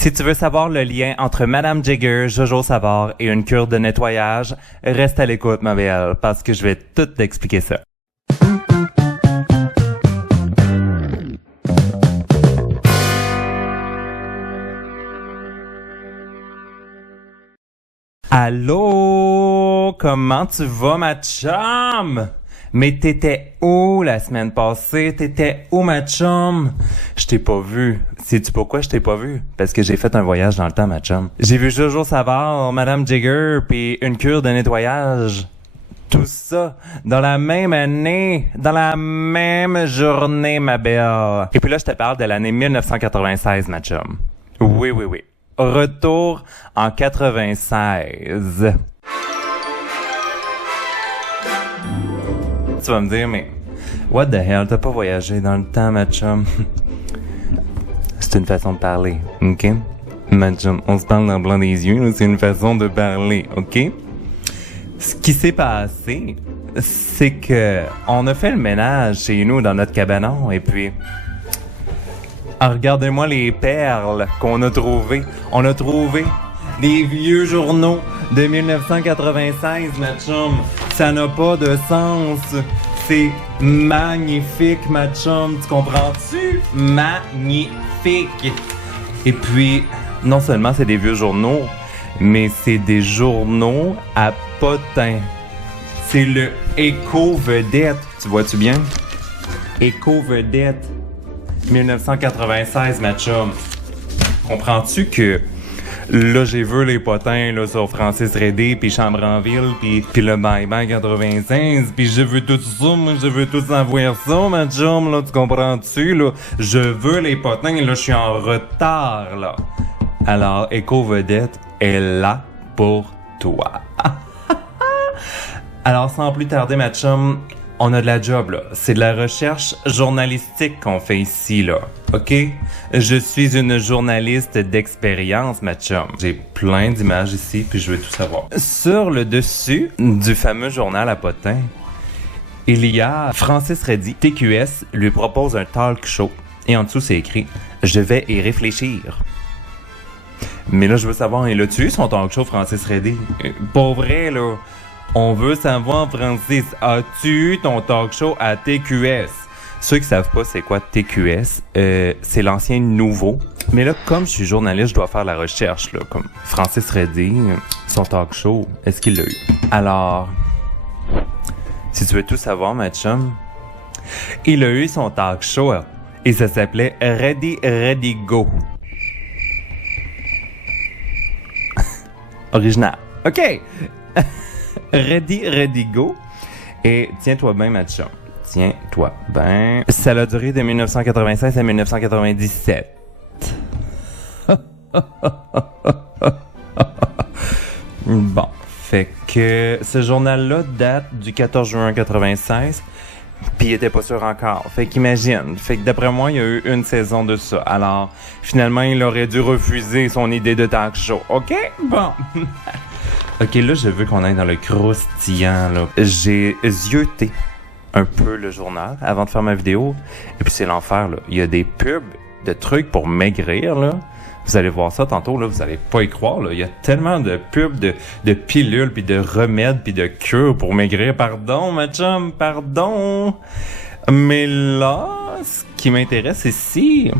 Si tu veux savoir le lien entre Madame Jagger, Jojo Savard et une cure de nettoyage, reste à l'écoute, ma belle, parce que je vais tout t'expliquer ça. Allô? Comment tu vas, ma chum? Mais t'étais où la semaine passée? T'étais où, ma chum? Je t'ai pas vu. Sais-tu pourquoi je t'ai pas vu? Parce que j'ai fait un voyage dans le temps, ma chum. J'ai vu Jojo Savard, Madame Jagger, puis une cure de nettoyage. Tout ça dans la même année, dans la même journée, ma belle. Et puis là, je te parle de l'année 1996, ma chum. Oui. Retour en 96. Tu vas me dire, mais what the hell, t'as pas voyagé dans le temps, ma chum? C'est une façon de parler, ok? Ma chum, on se parle dans le blanc des yeux, là, c'est une façon de parler, ok? Ce qui s'est passé, c'est que on a fait le ménage chez nous dans notre cabanon, et puis... regardez-moi les perles qu'on a trouvées. On a trouvé des vieux journaux de 1996, ma chum. Ça n'a pas de sens. C'est magnifique, ma chum. Tu comprends-tu? Magnifique. Et puis, non seulement c'est des vieux journaux, mais c'est des journaux à potins. C'est le Éco-Vedette. Tu vois-tu bien? Éco-Vedette. 1996, ma chum. Comprends-tu que là, j'ai vu les potins là, sur Francis Redé, puis Chambranville, puis le Bye Bye 96, puis je veux tout ça, moi, je veux tout savoir ça, ma chum, là, tu comprends-tu, là? Je veux les potins, là, je suis en retard, là. Alors, Éco-Vedette est là pour toi. Alors, sans plus tarder, ma chum, on a de la job, là. C'est de la recherche journalistique qu'on fait ici, là. OK? Je suis une journaliste d'expérience, ma chum. J'ai plein d'images ici, puis je veux tout savoir. Sur le dessus du fameux journal à potins, il y a Francis Reddy. TQS lui propose un talk show. Et en dessous, c'est écrit « Je vais y réfléchir ». Mais là, je veux savoir, il a-tu eu son talk show, Francis Reddy? Pour vrai, là... On veut savoir, Francis, as-tu eu ton talk show à TQS? Ceux qui savent pas c'est quoi TQS, c'est l'ancien Nouveau. Mais là, comme je suis journaliste, je dois faire la recherche, là. Comme Francis Reddy, son talk show, est-ce qu'il l'a eu? Alors, si tu veux tout savoir, ma chum, il a eu son talk show et ça s'appelait Ready Go. Original. OK! Ready Go. Et tiens-toi bien, ma chum. Tiens-toi bien. Ça a duré de 1996 à 1997. Bon, fait que ce journal-là date du 14 juin 96, puis il était pas sûr encore. Fait qu'imagine. Fait que d'après moi, il y a eu une saison de ça. Alors, finalement, il aurait dû refuser son idée de talk show. OK? Bon. OK, là, je veux qu'on aille dans le croustillant, là. J'ai zioté un peu le journal avant de faire ma vidéo. Et puis, c'est l'enfer, là. Il y a des pubs de trucs pour maigrir, là. Vous allez voir ça tantôt, là. Vous allez pas y croire, là. Il y a tellement de pubs de pilules, puis de remèdes, puis de cures pour maigrir. Pardon, ma chum, pardon. Mais là, ce qui m'intéresse ici,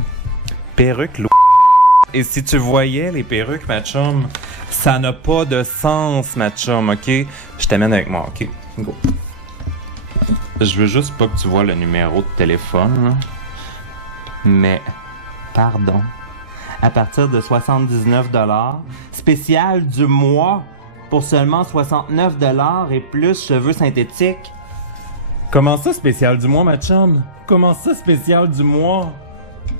perruque Et si tu voyais les perruques, ma chum, ça n'a pas de sens, ma chum, OK? Je t'amène avec moi, OK? Go. Je veux juste pas que tu vois le numéro de téléphone, là. Mais, pardon. À partir de 79$, spécial du mois, pour seulement 69$ et plus cheveux synthétiques. Comment ça, spécial du mois, ma chum? Comment ça, spécial du mois?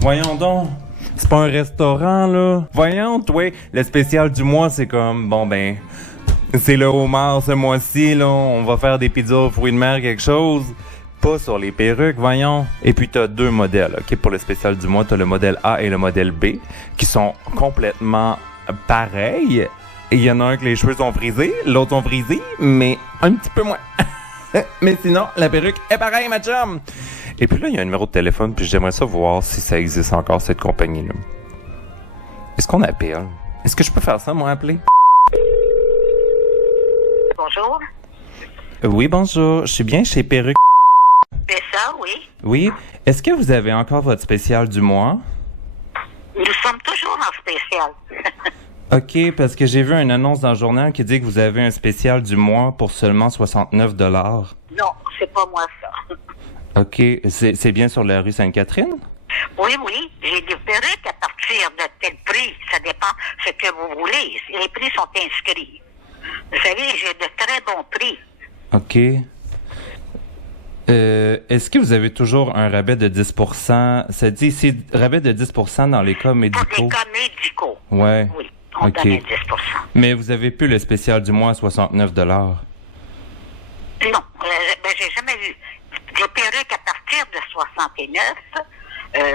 Voyons donc. C'est pas un restaurant, là. Voyons, toi, le spécial du mois, c'est comme, bon, ben, c'est le homard ce mois-ci, là. On va faire des pizzas aux fruits de mer, quelque chose. Pas sur les perruques, voyons. Et puis, t'as deux modèles, OK? Pour le spécial du mois, t'as le modèle A et le modèle B, qui sont complètement pareils. Et il y en a un que les cheveux sont frisés, l'autre sont frisés, mais un petit peu moins. Mais sinon, la perruque est pareille, ma chum! Et puis là, il y a un numéro de téléphone, puis j'aimerais ça voir si ça existe encore, cette compagnie-là. Est-ce qu'on appelle? Est-ce que je peux faire ça, moi, appeler? Bonjour. Oui, bonjour. Je suis bien chez Perruque. C'est ça, oui. Oui. Est-ce que vous avez encore votre spécial du mois? Nous sommes toujours en spécial. OK, parce que j'ai vu une annonce dans le journal qui dit que vous avez un spécial du mois pour seulement 69 $. Non, c'est pas moi ça. OK. C'est bien sur la rue Sainte-Catherine? Oui, j'ai des perruques à partir de tel prix. Ça dépend ce que vous voulez. Les prix sont inscrits. Vous savez, j'ai de très bons prix. OK. Est-ce que vous avez toujours un rabais de 10 %? Ça dit ici rabais de 10 % dans les cas médicaux. Pour les cas médicaux. Ouais. Oui, on OK. donne 10 Mais vous avez plus le spécial du mois à 69 $. Non, j'ai jamais vu. Des perruques à partir de 69,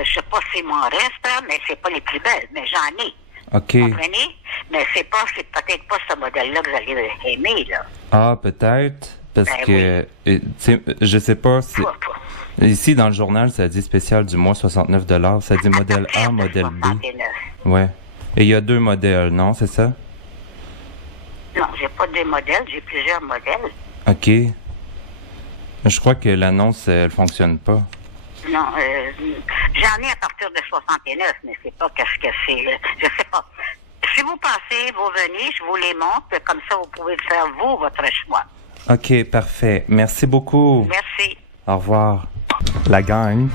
je sais pas s'il m'en reste, mais c'est pas les plus belles, mais j'en ai. OK. Vous comprenez? Mais c'est peut-être pas ce modèle-là que vous allez aimer, là. Ah, peut-être. Parce Ben que, tu sais, je sais pas si... Pas. Ici, dans le journal, ça dit spécial du mois 69 $. Ça dit modèle A, modèle B. 69. Ouais. Et il y a 2 modèles, non? C'est ça? Non, j'ai pas de modèles, j'ai plusieurs modèles. OK. Je crois que l'annonce, elle fonctionne pas. Non, j'en ai à partir de 69, mais c'est pas qu'est-ce que c'est. Je sais pas. Si vous passez, vous venez, je vous les montre, comme ça vous pouvez faire vous votre choix. OK, parfait. Merci beaucoup. Merci. Au revoir. La gang.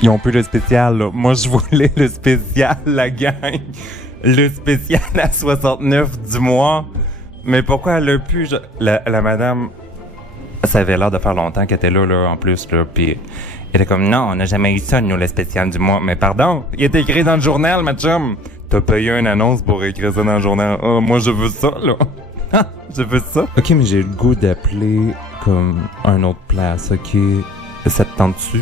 Ils ont plus le spécial, là. Moi, je voulais le spécial, la gang. Le spécial à 69 du mois. Mais pourquoi elle a pu... La madame... Ça avait l'air de faire longtemps qu'elle était là, en plus, là. Puis elle était comme, non, on n'a jamais eu ça, nous, le spécial du mois. Mais pardon, il est écrit dans le journal, ma chum. T'as payé une annonce pour écrire ça dans le journal. Oh, moi, je veux ça, là. Je veux ça. OK, mais j'ai le goût d'appeler comme un autre place, OK? Ça te tente-tu?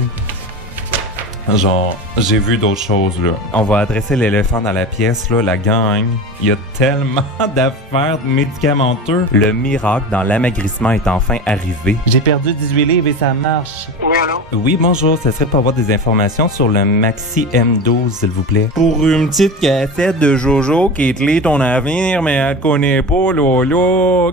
Genre, j'ai vu d'autres choses, là. On va adresser l'éléphant dans la pièce, là, la gang. Il y a tellement d'affaires médicamenteuses. Le miracle dans l'amaigrissement est enfin arrivé. J'ai perdu 18 livres et ça marche. Oui, allô? Oui, bonjour. Ça serait pour avoir des informations sur le Maxi M12, s'il vous plaît. Pour une petite cassette de Jojo qui te lit ton avenir, mais elle te connaît pas, là.